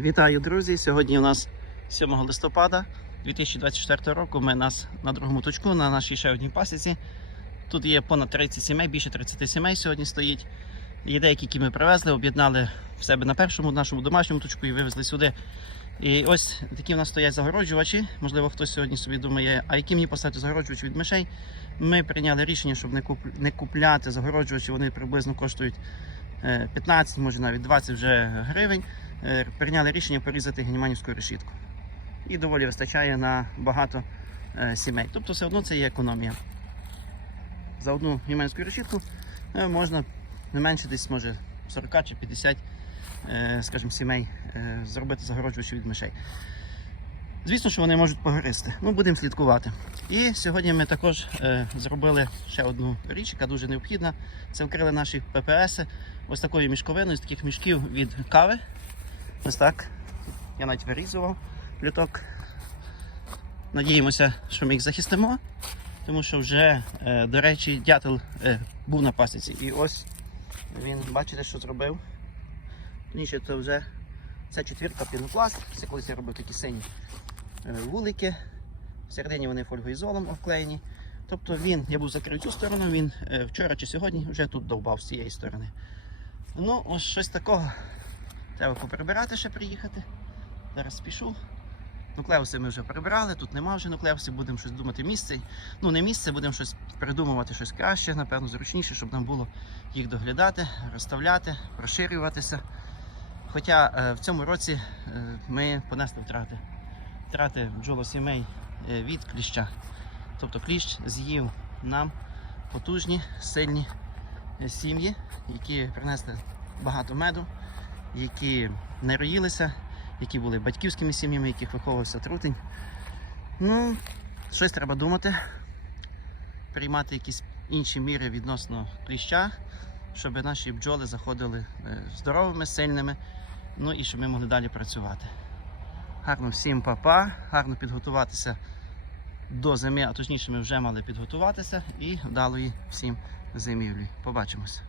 Вітаю, друзі! Сьогодні у нас 7 листопада 2024 року. Ми нас на другому точку на нашій ще одній пасіці. Тут є понад 30 сімей, більше 30 сімей сьогодні стоїть. Є деякі, які ми привезли, об'єднали в себе на першому нашому домашньому точку і вивезли сюди. І ось такі у нас стоять загороджувачі. Можливо, хтось сьогодні собі думає, а які мені поставити загороджувачі від мишей. Ми прийняли рішення, щоб не куп- не купляти загороджувачі. Вони приблизно коштують е, 15, може навіть 20 вже гривень. Е, Прийняли рішення порізати геніманівську решітку. І доволі вистачає на багато е, сімей. Тобто все одно це є економія. За одну геніманівську решітку е, можна не менше десь може 40 чи 50 е, скажімо, сімей зробити загороджувачі від мишей. Звісно, що вони можуть погористи. Ну, будемо слідкувати. І сьогодні ми також зробили ще одну річ, яка дуже необхідна. Це вкрили наші ППС ось такою мішковиною з таких мішків від кави. Ось так. Я навіть вирізував люток. Надіємося, що ми їх захистимо, тому що вже, е, до речі, дятел е, був на пасіці. І ось він, бачите, що зробив. Ніше це вже це четвірка пінопласт. Це колись я робив такі сині е, вулики. Всередині вони фольгоізолом обклеєні. Тобто він, я був закрив цю сторону, він вчора чи сьогодні вже тут довбав з цієї сторони. Ну, ось щось такого. Треба поприбирати ще приїхати. Зараз спішу. Нуклеуси ми вже прибирали, тут нема вже нуклеусів, будемо щось думати місце. Ну, не місце, будемо щось придумувати щось краще, напевно, зручніше, щоб нам було їх доглядати, розставляти, розширюватися. Хоча е, в цьому році е, ми понесли втрати. Втрати бджолосімей е, від кліща. Тобто кліщ з'їв нам потужні, сильні е, сім'ї, які принесли багато меду, які не роїлися, які були батьківськими сім'ями, яких виховувався трутень. Ну, щось треба думати, приймати якісь інші міри відносно кліща, щоб наші бджоли заходили е, здоровими, сильними, ну і щоб ми могли далі працювати. Гарно всім папа, гарно підготуватися до зими, а точніше ми вже мали підготуватися і вдалої всім зимівлі. Побачимося.